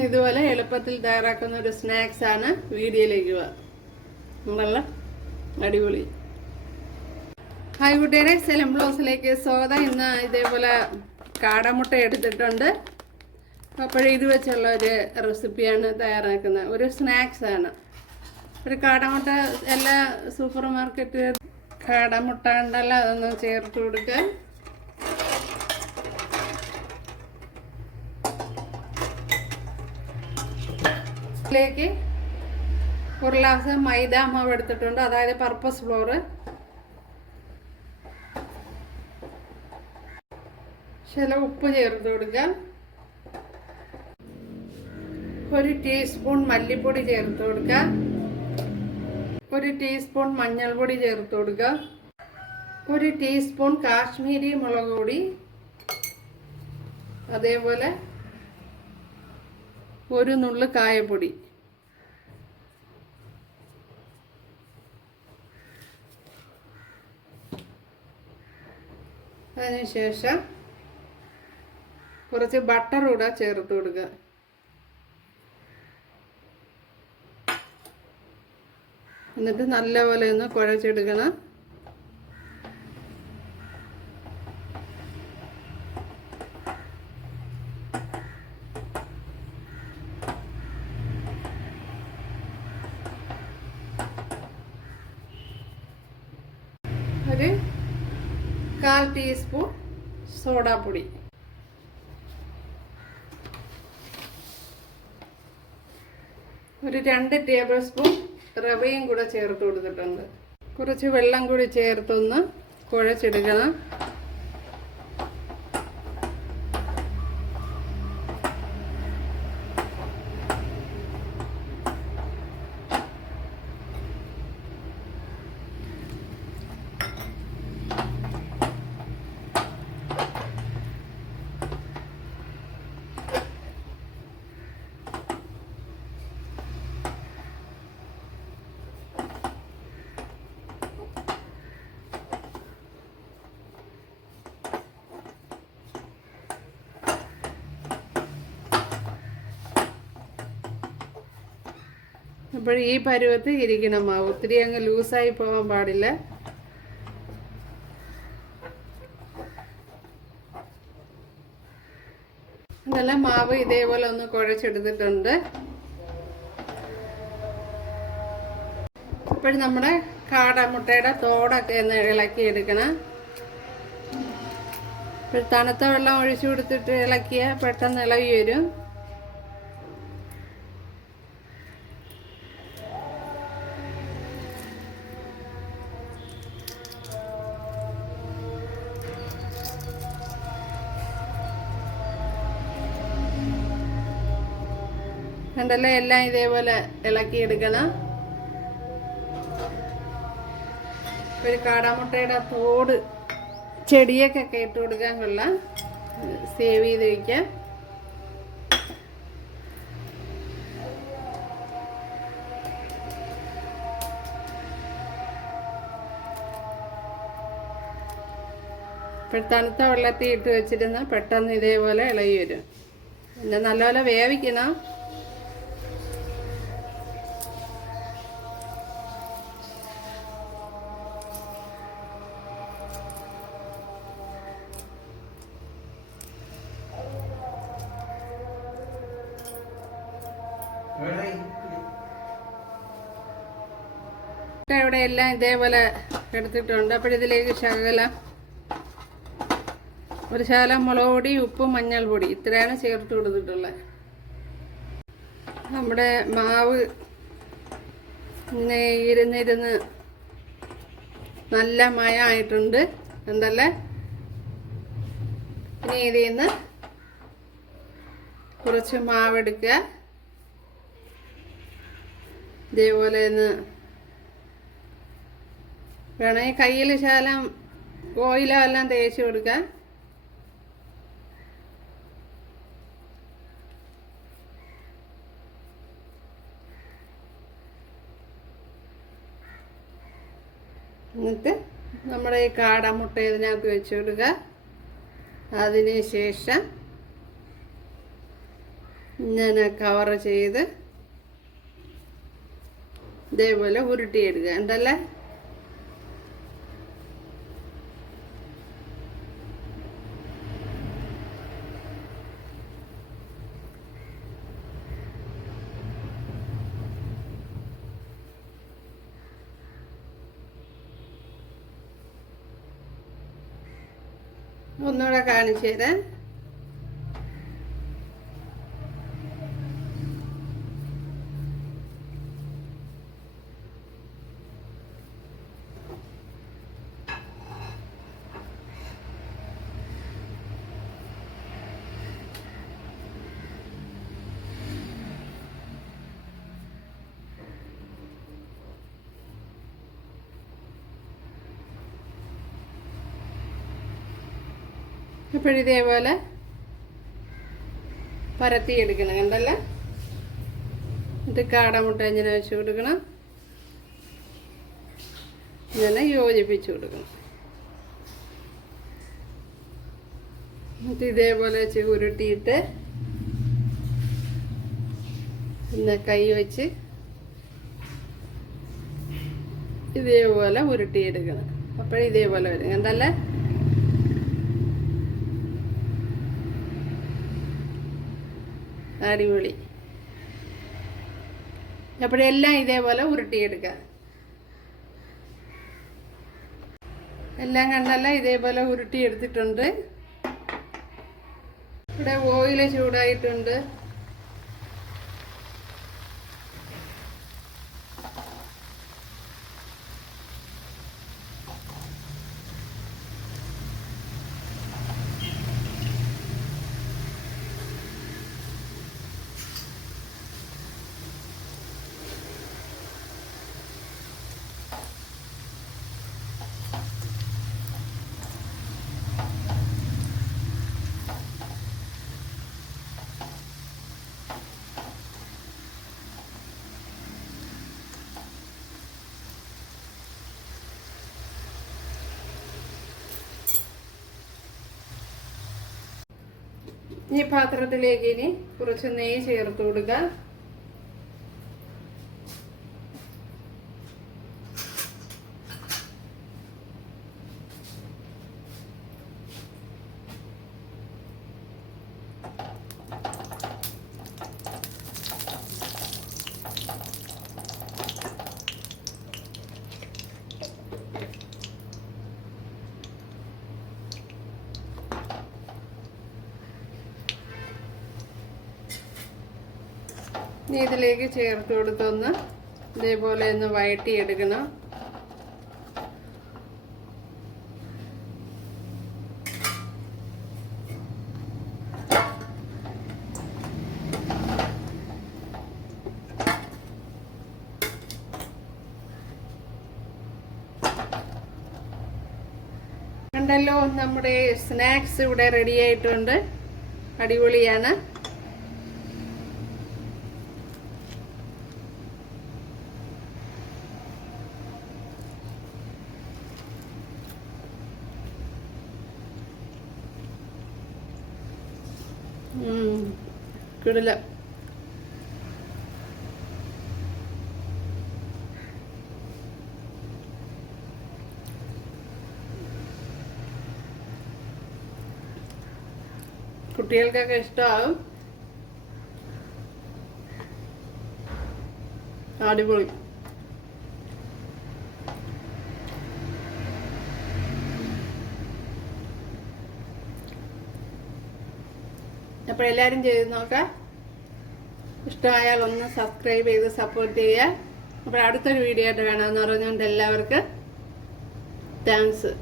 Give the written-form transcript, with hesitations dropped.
ഇതുപോലെ എളുപ്പത്തിൽ തയ്യാറാക്കുന്ന ഒരു സ്നാക്സ് ആണ് വീഡിയോയിലേക്ക് പോവാ. നല്ല അടിപൊളി. ഹായ് കുട്ടിയുടെ സെലം ബ്ലൗസിലേക്ക് സ്വാഗതം. ഇന്ന് ഇതേപോലെ കാടമുട്ട എടുത്തിട്ടുണ്ട്. അപ്പോൾ ഇത് വെച്ചുള്ള ഒരു റെസിപ്പിയാണ് തയ്യാറാക്കുന്നത്. ഒരു സ്നാക്സ് ആണ്. ഒരു കാടമുട്ട എല്ലാ സൂപ്പർ മാർക്കറ്റ് കാടമുട്ട ഉണ്ടല്ലോ, അതൊന്ന് ചേർത്ത് കൊടുക്കുക. ഇതിലേക്ക് ഒരു ഗ്ലാസ് മൈദ മാവ് എടുത്തിട്ടുണ്ട്, അതായത് പർപ്പസ് ഫ്ലോർ. ചില ഉപ്പ് ചേർത്ത് കൊടുക്കുക. ഒരു ടീസ്പൂൺ മല്ലിപ്പൊടി ചേർത്ത് കൊടുക്കുക. ഒരു ടീസ്പൂൺ മഞ്ഞൾപ്പൊടി ചേർത്ത് കൊടുക്കുക. ഒരു ടീസ്പൂൺ കാശ്മീരി മുളക് പൊടി, അതേപോലെ ഒരു നുള്ളു കായപ്പൊടി. അതിനുശേഷം കുറച്ച് ബട്ടർ കൂടെ ചേർത്ത് കൊടുക്കുക. എന്നിട്ട് നല്ലപോലെ ഒന്ന് കുഴച്ചെടുക്കണം. ഒരു 1/4 ടീസ്പൂൺ സോഡാപ്പൊടി, ഒരു 2 ടേബിൾ സ്പൂൺ റവയും കൂടെ ചേർത്ത് കൊടുത്തിട്ടുണ്ട്. കുറച്ച് വെള്ളം കൂടി ചേർത്തൊന്ന് കുഴച്ചെടുക്കണം. അപ്പോൾ ഈ പരുവത്ത് ഇരിക്കണം മാവ്. ഒത്തിരി അങ്ങ് ലൂസായി പോകാൻ പാടില്ല. ഇതെല്ലാം മാവ് ഇതേപോലെ ഒന്ന് കുഴച്ചെടുത്തിട്ടുണ്ട്. അപ്പോൾ നമ്മുടെ കാടമുട്ടയുടെ തോടൊക്കെ ഒന്ന് ഇളക്കി എടുക്കണം. ഇപ്പോൾ തണുത്ത വെള്ളം ഒഴിച്ചു കൊടുത്തിട്ട് ഇളക്കിയാൽ പെട്ടെന്ന് ഇളകി വരും. കണ്ടല്ലേ, എല്ലാം ഇതേപോലെ ഇളക്കിയെടുക്കണം. ഒരു കാടമുട്ടയുടെ തോട് ചെടിയൊക്കെ ഇട്ട് കൊടുക്കാൻ കൊള്ളാം. സേവ് ചെയ്ത് വയ്ക്കാം. ഇപ്പോൾ തണുത്ത വെള്ളത്തിൽ ഇട്ട് വെച്ചിരുന്ന പെട്ടെന്ന് ഇതേപോലെ ഇളകി വരും. പിന്നെ നല്ലപോലെ വേവിക്കണം. ഇവിടെ എല്ലാം ഇതേപോലെ എടുത്തിട്ടുണ്ട്. അപ്പോൾ ഇതിലേക്ക് ഒരു ശകലം മുളക് പൊടി, ഉപ്പ്, മഞ്ഞൾപ്പൊടി ഇത്രയാണ് ചേർത്ത് കൊടുത്തിട്ടുള്ളത്. നമ്മുടെ മാവ് ഇങ്ങനെ ഇരുന്നിരുന്ന് നല്ല മയമായിട്ടുണ്ട്. എന്തല്ലേ, ഇനി ഇതിൽ നിന്ന് കുറച്ച് മാവെടുക്കുക. ഇതേപോലെ ഒന്ന് വേണമെങ്കിൽ കയ്യിൽ ശകലം ഓയിലോ എല്ലാം തേച്ച് കൊടുക്കുക. എന്നിട്ട് നമ്മുടെ ഈ കാടമുട്ട ഇതിനകത്ത് വെച്ച് കൊടുക്കുക. അതിന് ശേഷം ഇങ്ങനെ കവർ ചെയ്ത് ഇതേപോലെ ഉരുട്ടിയെടുക്കുക. ഉണ്ടല്ലേ? ഒന്നുകൂടെ കാണിച്ചു തരാം. അപ്പോഴിതേപോലെ പരത്തിയെടുക്കണം. കണ്ടല്ലേ? ഇത് കാടമുട്ട ഇങ്ങനെ വെച്ച് കൊടുക്കണം. ഇങ്ങനെ യോജിപ്പിച്ച് കൊടുക്കണം. എന്നിട്ട് ഇതേപോലെ വെച്ച് ഉരുട്ടിയിട്ട് പിന്നെ കൈ വെച്ച് ഇതേപോലെ ഉരുട്ടിയെടുക്കണം. അപ്പോഴിതേപോലെ വരും. കണ്ടല്ലേ? അടിപൊളി. അപ്പോഴെല്ലാം ഇതേപോലെ ഉരുട്ടിയെടുക്കുക. എല്ലാം കണ്ടല്ല? ഇതേപോലെ ഉരുട്ടിയെടുത്തിട്ടുണ്ട്. ഇവിടെ ഓയില് ചൂടായിട്ടുണ്ട്. ഈ പാത്രത്തിലേക്ക് ഇനി കുറച്ച് നെയ്യ് ചേർത്ത് കൊടുക്കുക. ഇതിലേക്ക് ചേർത്ത് കൊടുത്തൊന്ന് ഇതേപോലെ ഒന്ന് വഴറ്റിയെടുക്കണം. കണ്ടല്ലോ, നമ്മുടെ സ്നാക്സ് ഇവിടെ റെഡി ആയിട്ടുണ്ട്. അടിപൊളിയാണ്. കിടില. കുട്ടികൾക്കൊക്കെ ഇഷ്ടമാവും. അടിപൊളി. അപ്പോൾ എല്ലാവരും ചെയ്ത് നോക്കാം. ഇഷ്ടമായാൽ ഒന്ന് സബ്സ്ക്രൈബ് ചെയ്ത് സപ്പോർട്ട് ചെയ്യുക. അപ്പോൾ അടുത്തൊരു വീഡിയോ ആയിട്ട് വേണമെന്ന് പറഞ്ഞുകൊണ്ട് എല്ലാവർക്കും താങ്ക്സ്.